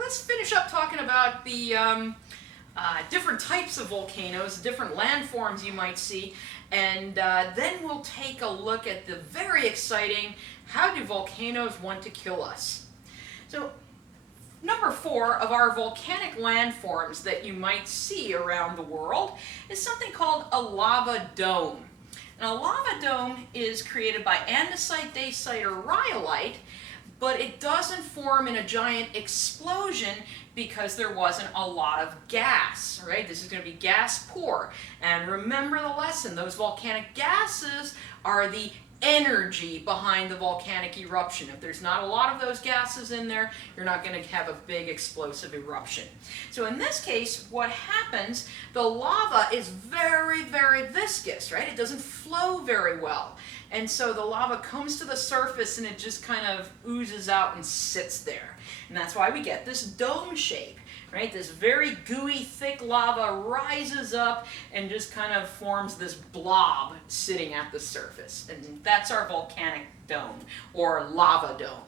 let's finish up talking about the different types of volcanoes, different landforms you might see, and then we'll take a look at the very exciting, how do volcanoes want to kill us? So, number 4 of our volcanic landforms that you might see around the world is something called a lava dome. And a lava dome is created by andesite, dacite, or rhyolite, but it doesn't form in a giant explosion because there wasn't a lot of gas, right? This is going to be gas poor. And remember the lesson, those volcanic gases are the energy behind the volcanic eruption. If there's not a lot of those gases in there, you're not going to have a big explosive eruption. So in this case, what happens, the lava is very, very viscous, right? It doesn't flow very well. And so the lava comes to the surface and it just kind of oozes out and sits there. And that's why we get this dome shape, right? This very gooey, thick lava rises up and just kind of forms this blob sitting at the surface. And that's our volcanic dome, or lava dome.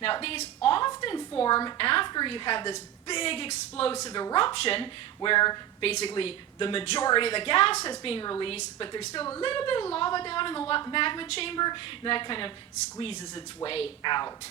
Now, these often form after you have this big explosive eruption where basically the majority of the gas has been released, but there's still a little bit of lava down in the magma chamber, and that kind of squeezes its way out.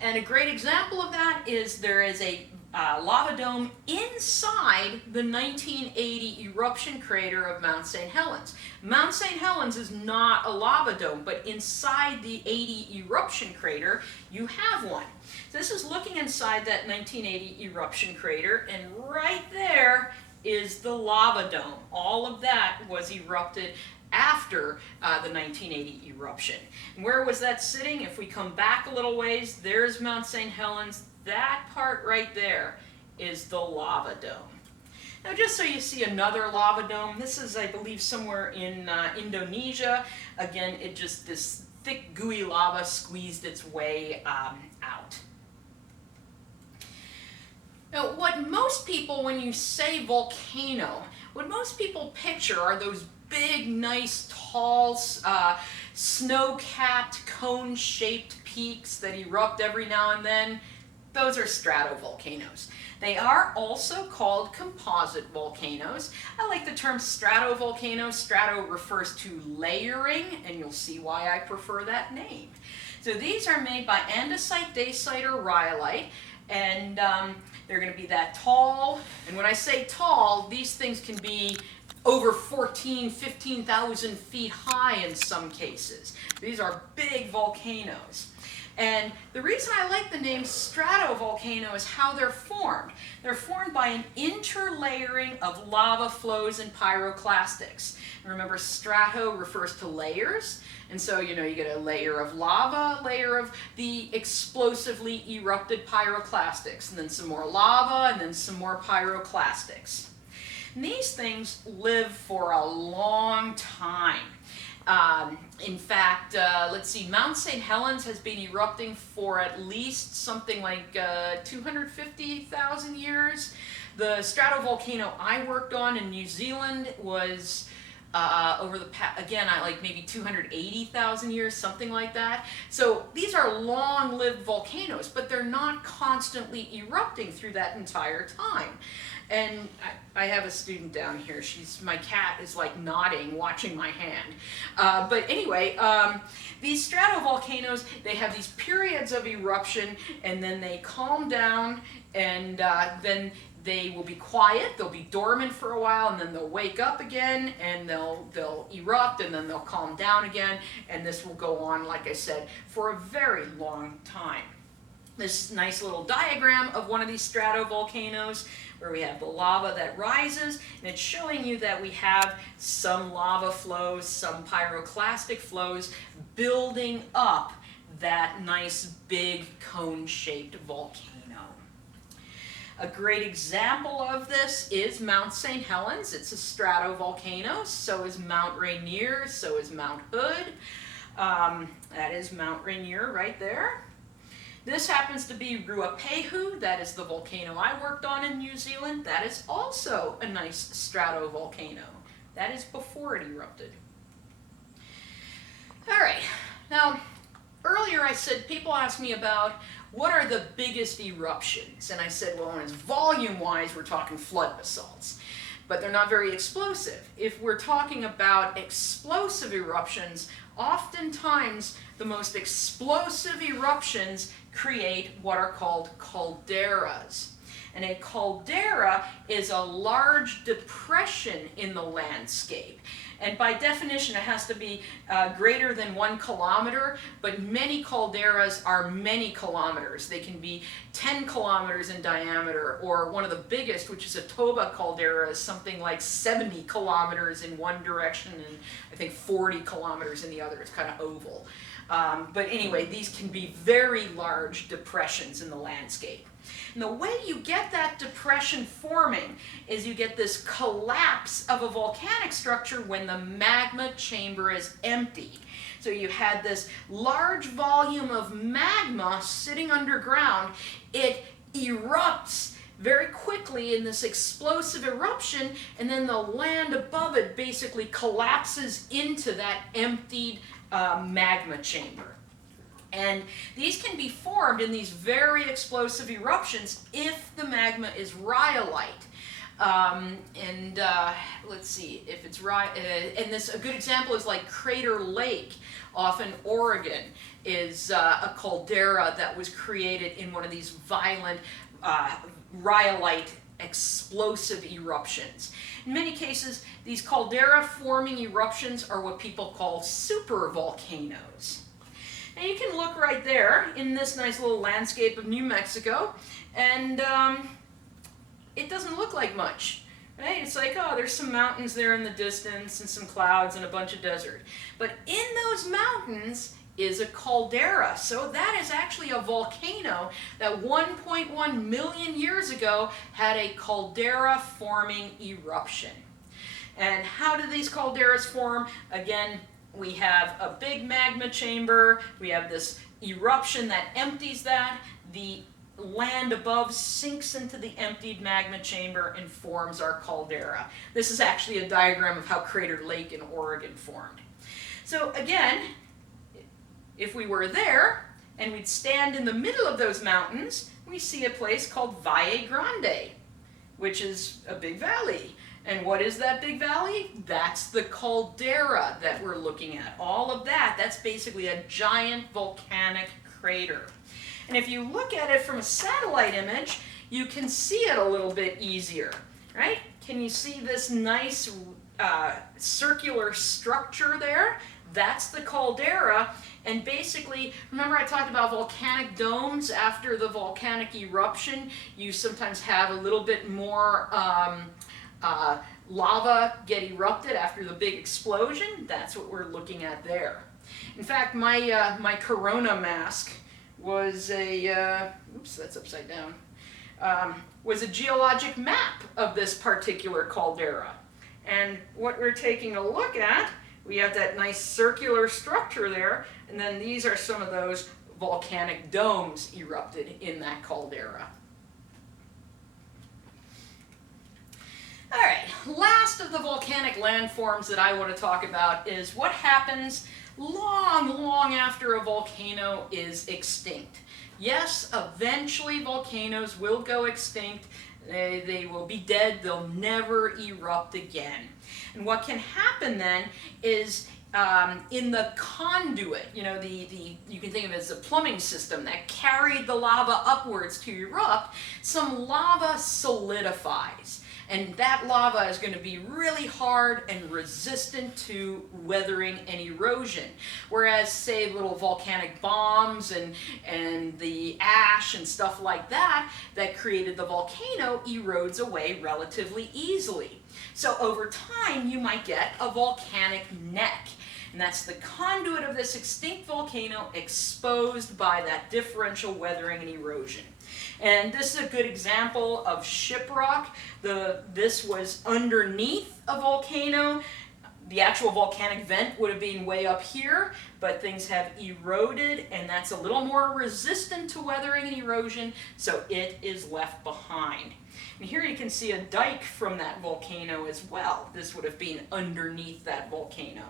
And a great example of that is there is a lava dome inside the 1980 eruption crater of Mount St. Helens. Mount St. Helens is not a lava dome, but inside the 80 eruption crater, you have one. So this is looking inside that 1980 eruption crater, and right there is the lava dome. All of that was erupted after the 1980 eruption. And where was that sitting? If we come back a little ways, there's Mount St. Helens. That part right there is the lava dome. Now, just so you see another lava dome, this is, I believe, somewhere in Indonesia. Again, this thick, gooey lava squeezed its way out. Now, what most people, when you say volcano, what most people picture are those big, nice, tall, snow-capped, cone-shaped peaks that erupt every now and then. Those are stratovolcanoes. They are also called composite volcanoes. I like the term stratovolcano. Strato refers to layering, and you'll see why I prefer that name. So these are made by andesite, dacite, or rhyolite, and they're going to be that tall. And when I say tall, these things can be over 15,000 feet high in some cases. These are big volcanoes. And the reason I like the name stratovolcano is how they're formed. They're formed by an interlayering of lava flows and pyroclastics. And remember, strato refers to layers. And so, you get a layer of lava, a layer of the explosively erupted pyroclastics, and then some more lava, and then some more pyroclastics. And these things live for a long time. In fact, let's see, Mount St. Helens has been erupting for at least something like 250,000 years. The stratovolcano I worked on in New Zealand was over the past, again, like maybe 280,000 years, something like that. So these are long-lived volcanoes, but they're not constantly erupting through that entire time. And I have a student down here. My cat is like nodding, watching my hand. But anyway, these stratovolcanoes, they have these periods of eruption, and then they calm down, and then they will be quiet. They'll be dormant for a while, and then they'll wake up again, and they'll erupt, and then they'll calm down again. And this will go on, like I said, for a very long time. This nice little diagram of one of these stratovolcanoes where we have the lava that rises, and it's showing you that we have some lava flows, some pyroclastic flows building up that nice big cone-shaped volcano. A great example of this is Mount St. Helens. It's a stratovolcano. So is Mount Rainier, so is Mount Hood. That is Mount Rainier right there. This happens to be Ruapehu. That is the volcano I worked on in New Zealand. That is also a nice stratovolcano. That is before it erupted. All right. Now, earlier I said people ask me about what are the biggest eruptions? And I said, well, when it's volume-wise, we're talking flood basalts. But they're not very explosive. If we're talking about explosive eruptions, oftentimes the most explosive eruptions create what are called calderas. And a caldera is a large depression in the landscape. And by definition, it has to be greater than 1 kilometer, but many calderas are many kilometers. They can be 10 kilometers in diameter, or one of the biggest, which is a Toba caldera, is something like 70 kilometers in one direction and I think 40 kilometers in the other. It's kind of oval. But anyway, these can be very large depressions in the landscape. And the way you get that depression forming is you get this collapse of a volcanic structure when the magma chamber is empty. So you had this large volume of magma sitting underground. It erupts very quickly in this explosive eruption, and then the land above it basically collapses into that emptied magma chamber. And these can be formed in these very explosive eruptions if the magma is rhyolite. Let's see if it's and this, a good example is like Crater Lake off in Oregon is a caldera that was created in one of these violent rhyolite explosive eruptions. In many cases, these caldera forming eruptions are what people call supervolcanoes. And you can look right there in this nice little landscape of New Mexico, and it doesn't look like much. Right? It's like, oh, there's some mountains there in the distance and some clouds and a bunch of desert. But in those mountains is a caldera. So that is actually a volcano that 1.1 million years ago had a caldera forming eruption. And how do these calderas form? Again, we have a big magma chamber, we have this eruption that empties that, the land above sinks into the emptied magma chamber and forms our caldera. This is actually a diagram of how Crater Lake in Oregon formed. So again, if we were there and we'd stand in the middle of those mountains, we see a place called Valle Grande, which is a big valley. And what is that big valley? That's the caldera that we're looking at. All of that, that's basically a giant volcanic crater. And if you look at it from a satellite image, you can see it a little bit easier, right? Can you see this nice circular structure there? That's the caldera. And basically, remember I talked about volcanic domes after the volcanic eruption? You sometimes have a little bit more lava get erupted after the big explosion. That's what we're looking at there. In fact, my corona mask was a, oops, that's upside down, was a geologic map of this particular caldera. And what we're taking a look at, we have that nice circular structure there, and then these are some of those volcanic domes erupted in that caldera. All right, last of the volcanic landforms that I want to talk about is what happens long after a volcano is extinct. Yes, eventually volcanoes will go extinct. They will be dead. They'll never erupt again. And what can happen then is in the conduit, you know, you can think of it as a plumbing system that carried the lava upwards to erupt, some lava solidifies. And that lava is going to be really hard and resistant to weathering and erosion. Whereas, say, little volcanic bombs and the ash and stuff like that that created the volcano erodes away relatively easily. So over time, you might get a volcanic neck. And that's the conduit of this extinct volcano exposed by that differential weathering and erosion. And this is a good example of shiprock. This was underneath a volcano. The actual volcanic vent would have been way up here, but things have eroded, and that's a little more resistant to weathering and erosion, so it is left behind. And here you can see a dike from that volcano as well. This would have been underneath that volcano.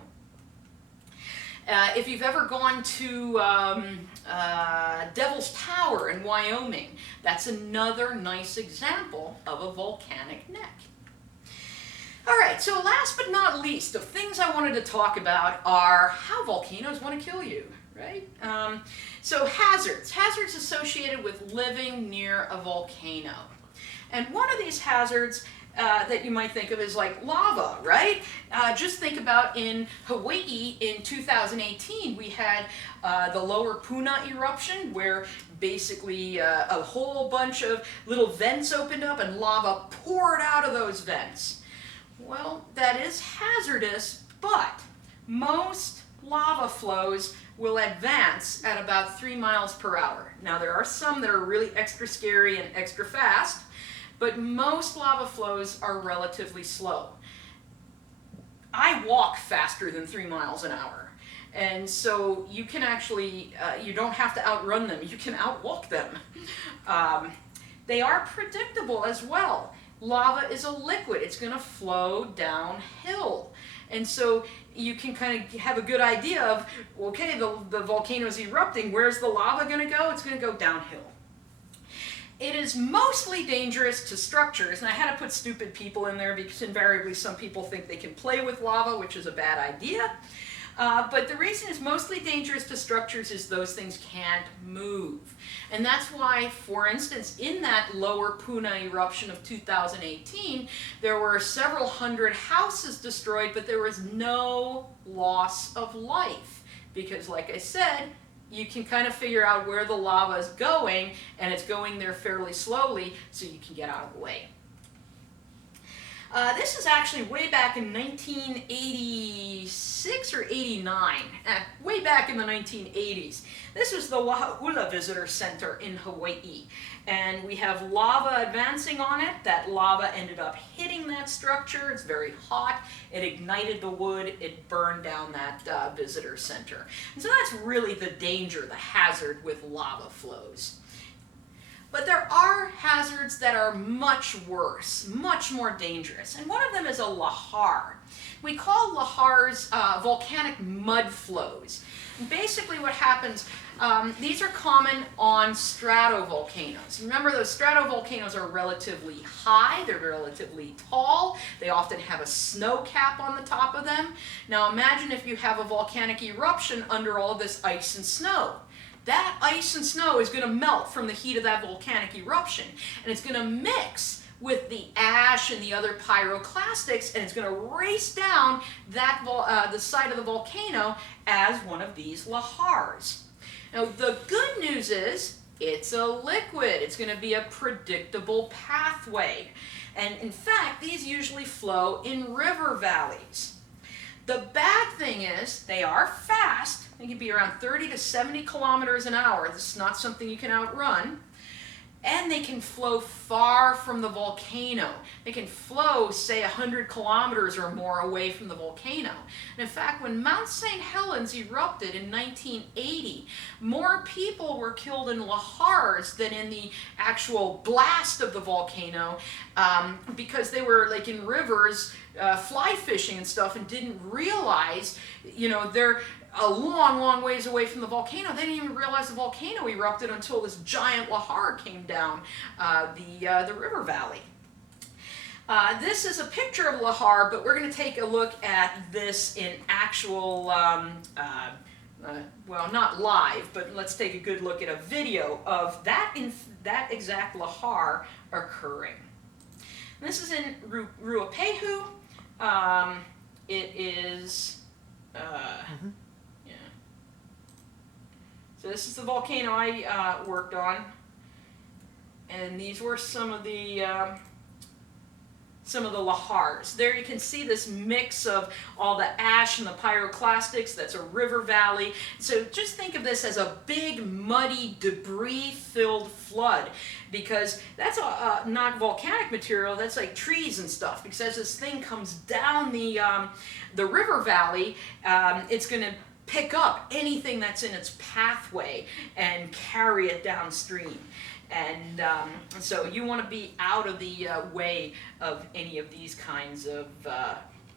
If you've ever gone to Devil's Tower in Wyoming, that's another nice example of a volcanic neck. All right, so last but not least, the things I wanted to talk about are how volcanoes want to kill you, right? So hazards associated with living near a volcano. And one of these hazards that you might think of is like lava, right? Just think about in Hawaii in 2018, we had the Lower Puna eruption where basically a whole bunch of little vents opened up and lava poured out of those vents. Well, that is hazardous, but most lava flows will advance at about 3 miles per hour. Now, there are some that are really extra scary and extra fast, but most lava flows are relatively slow. I walk faster than 3 miles an hour, and so you can actually, you don't have to outrun them, you can outwalk them. They are predictable as well. Lava is a liquid, it's going to flow downhill. And so you can kind of have a good idea of, okay, the volcano is erupting, where's the lava going to go? It's going to go downhill. It is mostly dangerous to structures, and I had to put stupid people in there because invariably some people think they can play with lava, which is a bad idea. But the reason it's mostly dangerous to structures is those things can't move. And that's why, for instance, in that Lower Puna eruption of 2018, there were several hundred houses destroyed, but there was no loss of life. Because, like I said, you can kind of figure out where the lava is going, and it's going there fairly slowly, so you can get out of the way. This is actually way back in 1986 or 89, way back in the 1980s. This was the Waha'ula Visitor Center in Hawaii, and we have lava advancing on it. That lava ended up hitting that structure. It's very hot. It ignited the wood. It burned down that visitor center. And so that's really the danger, the hazard with lava flows. But there are hazards that are much worse, much more dangerous, and one of them is a lahar. We call lahars volcanic mud flows. And basically what happens, these are common on stratovolcanoes. Remember, those stratovolcanoes are relatively high, they're relatively tall, they often have a snow cap on the top of them. Now imagine if you have a volcanic eruption under all this ice and snow. That ice and snow is going to melt from the heat of that volcanic eruption, and it's going to mix with the ash and the other pyroclastics, and it's going to race down that the side of the volcano as one of these lahars. Now, the good news is it's a liquid. It's going to be a predictable pathway, and in fact, these usually flow in river valleys. The bad thing is they are fast. They can be around 30 to 70 kilometers an hour. This is not something you can outrun. And they can flow far from the volcano. They can flow, say, 100 kilometers or more away from the volcano. And in fact, when Mount St. Helens erupted in 1980, more people were killed in lahars than in the actual blast of the volcano because they were like in rivers fly fishing and stuff and didn't realize, they're a long, long ways away from the volcano. They didn't even realize the volcano erupted until this giant lahar came down the river valley. This is a picture of lahar, but we're going to take a look at this in actual, well, not live, but let's take a good look at a video of that exact lahar occurring. And this is in Ruapehu. It is, So this is the volcano I worked on, and these were some of the lahars. There you can see this mix of all the ash and the pyroclastics. That's a river valley. So just think of this as a big, muddy, debris-filled flood, because that's not volcanic material. That's like trees and stuff. Because as this thing comes down the river valley, it's going to pick up anything that's in its pathway and carry it downstream. And so you want to be out of the way of any of these kinds of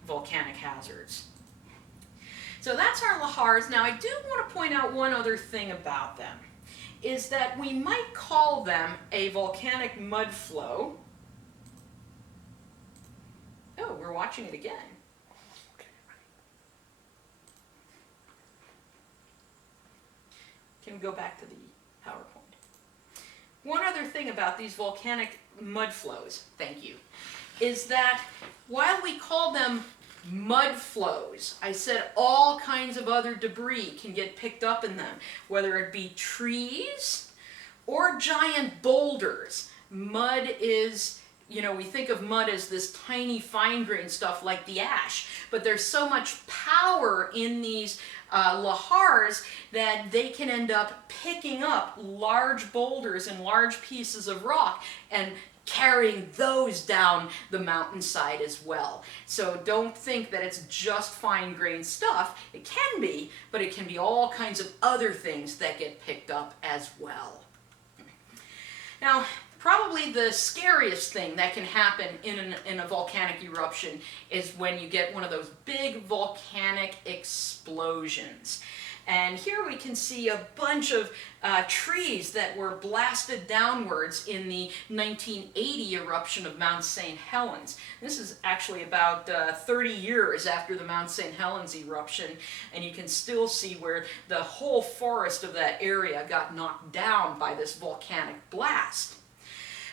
volcanic hazards. So that's our lahars. Now I do want to point out one other thing about them, is that we might call them a volcanic mud flow. Oh, we're watching it again. Can we go back to the PowerPoint? One other thing about these volcanic mud flows, thank you, is that while we call them mud flows, I said all kinds of other debris can get picked up in them, whether it be trees or giant boulders. Mud is, you know, we think of mud as this tiny fine-grained stuff like the ash, but there's so much power in these lahars that they can end up picking up large boulders and large pieces of rock and carrying those down the mountainside as well. So don't think that it's just fine-grained stuff. It can be, but it can be all kinds of other things that get picked up as well. Now, probably the scariest thing that can happen in a volcanic eruption is when you get one of those big volcanic explosions. And here we can see a bunch of trees that were blasted downwards in the 1980 eruption of Mount St. Helens. This is actually about 30 years after the Mount St. Helens eruption, and you can still see where the whole forest of that area got knocked down by this volcanic blast.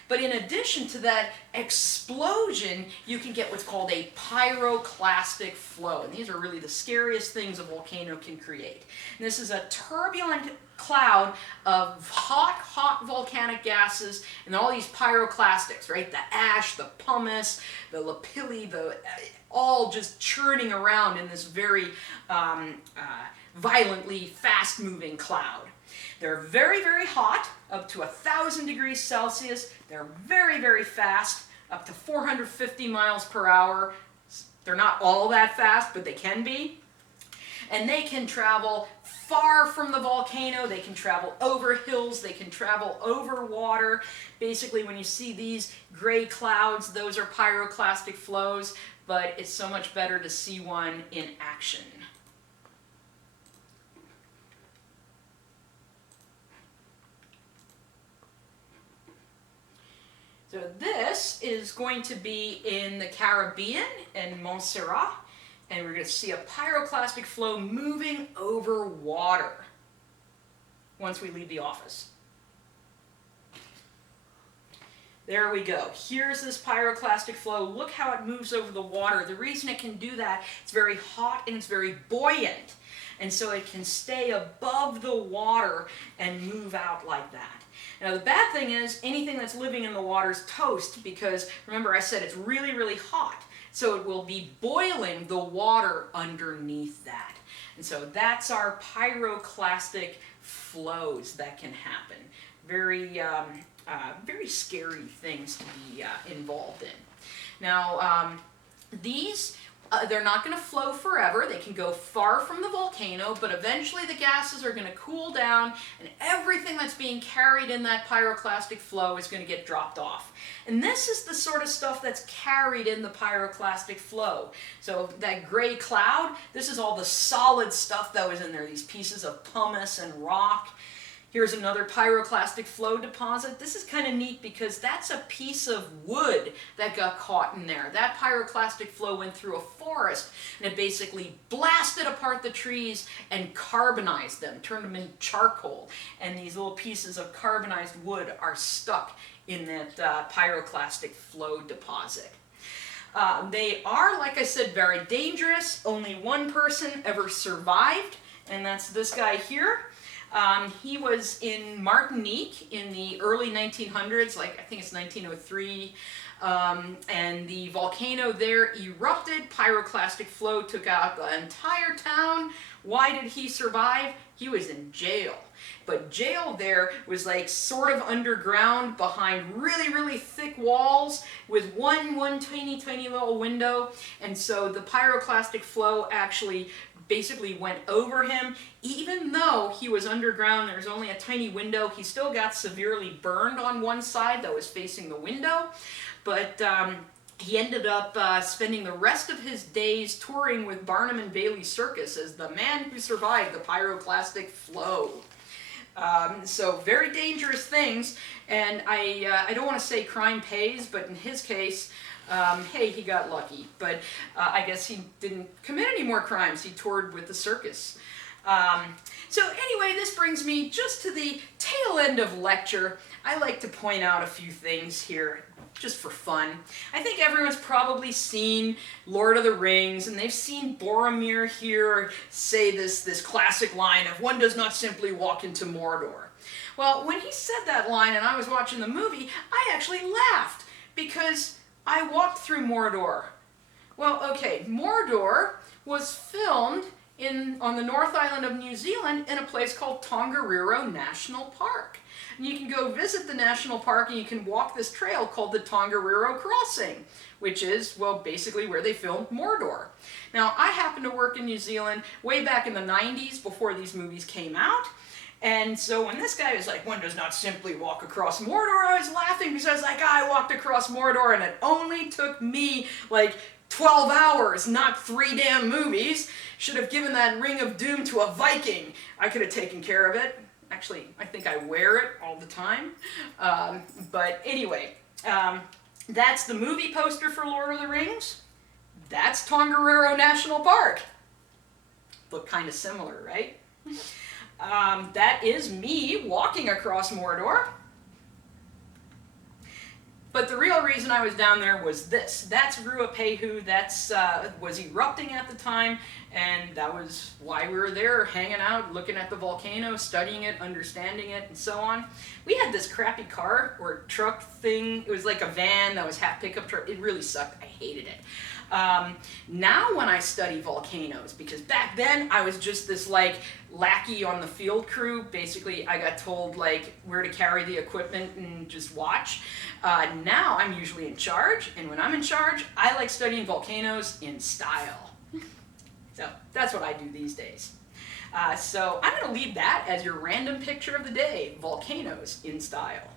But in addition to that explosion, you can get what's called a pyroclastic flow. And these are really the scariest things a volcano can create. And this is a turbulent cloud of hot volcanic gases and all these pyroclastics, right? The ash, the pumice, the lapilli, all just churning around in this very violently fast-moving cloud. They're very, very hot, up to 1,000 degrees Celsius. They're very, very fast, up to 450 miles per hour. They're not all that fast, but they can be. And they can travel far from the volcano. They can travel over hills. They can travel over water. Basically, when you see these gray clouds, those are pyroclastic flows, but it's so much better to see one in action. So this is going to be in the Caribbean, in Montserrat, and we're going to see a pyroclastic flow moving over water once we leave the office. There we go. Here's this pyroclastic flow. Look how it moves over the water. The reason it can do that, it's very hot and it's very buoyant, and so it can stay above the water and move out like that. Now the bad thing is anything that's living in the water is toast, because remember I said it's really, really hot. So it will be boiling the water underneath that. And so that's our pyroclastic flows that can happen. Very, very scary things to be involved in. Now these they're not going to flow forever. They can go far from the volcano, but eventually the gases are going to cool down and everything that's being carried in that pyroclastic flow is going to get dropped off. And this is the sort of stuff that's carried in the pyroclastic flow. So that gray cloud, this is all the solid stuff that was in there, these pieces of pumice and rock. Here's another pyroclastic flow deposit. This is kind of neat because that's a piece of wood that got caught in there. That pyroclastic flow went through a forest and it basically blasted apart the trees and carbonized them, turned them into charcoal. And these little pieces of carbonized wood are stuck in that pyroclastic flow deposit. They are, like I said, very dangerous. Only one person ever survived, and that's this guy here. He was in Martinique in the early 1900s, like I think it's 1903, and the volcano there erupted, pyroclastic flow took out the entire town. Why did he survive? He was in jail. But jail there was like sort of underground behind really, really thick walls with one tiny, tiny little window. And so the pyroclastic flow actually basically went over him. Even though he was underground, there was only a tiny window, he still got severely burned on one side that was facing the window. But He ended up spending the rest of his days touring with Barnum and Bailey Circus as the man who survived the pyroclastic flow. So very dangerous things, and I don't want to say crime pays, but in his case, hey, he got lucky. But I guess he didn't commit any more crimes. He toured with the circus. So anyway, this brings me just to the tail end of lecture. I like to point out a few things here, just for fun. I think everyone's probably seen Lord of the Rings, and they've seen Boromir here say this classic line of, "One does not simply walk into Mordor." Well, when he said that line and I was watching the movie, I actually laughed, because I walked through Mordor. Well, okay, Mordor was filmed on the North Island of New Zealand in a place called Tongariro National Park. And you can go visit the national park and you can walk this trail called the Tongariro Crossing, which is, well, basically where they filmed Mordor. Now, I happened to work in New Zealand way back in the 90s before these movies came out. And so when this guy was like, "One does not simply walk across Mordor," I was laughing because I was like, I walked across Mordor and it only took me like 12 hours, not 3 damn movies. Should have given that Ring of Doom to a Viking. I could have taken care of it. Actually, I think I wear it all the time. But anyway, that's the movie poster for Lord of the Rings. That's Tongariro National Park. Look kind of similar, right? That is me walking across Mordor. But the real reason I was down there was this. That's Ruapehu. That's was erupting at the time, and that was why we were there, hanging out, looking at the volcano, studying it, understanding it, and so on. We had this crappy car or truck thing. It was like a van that was half pickup truck. It really sucked. I hated it. Now when I study volcanoes, because back then I was just this like lackey on the field crew. Basically, I got told like where to carry the equipment and just watch. Now I'm usually in charge, and when I'm in charge, I like studying volcanoes in style. So that's what I do these days. So I'm going to leave that as your random picture of the day, volcanoes in style.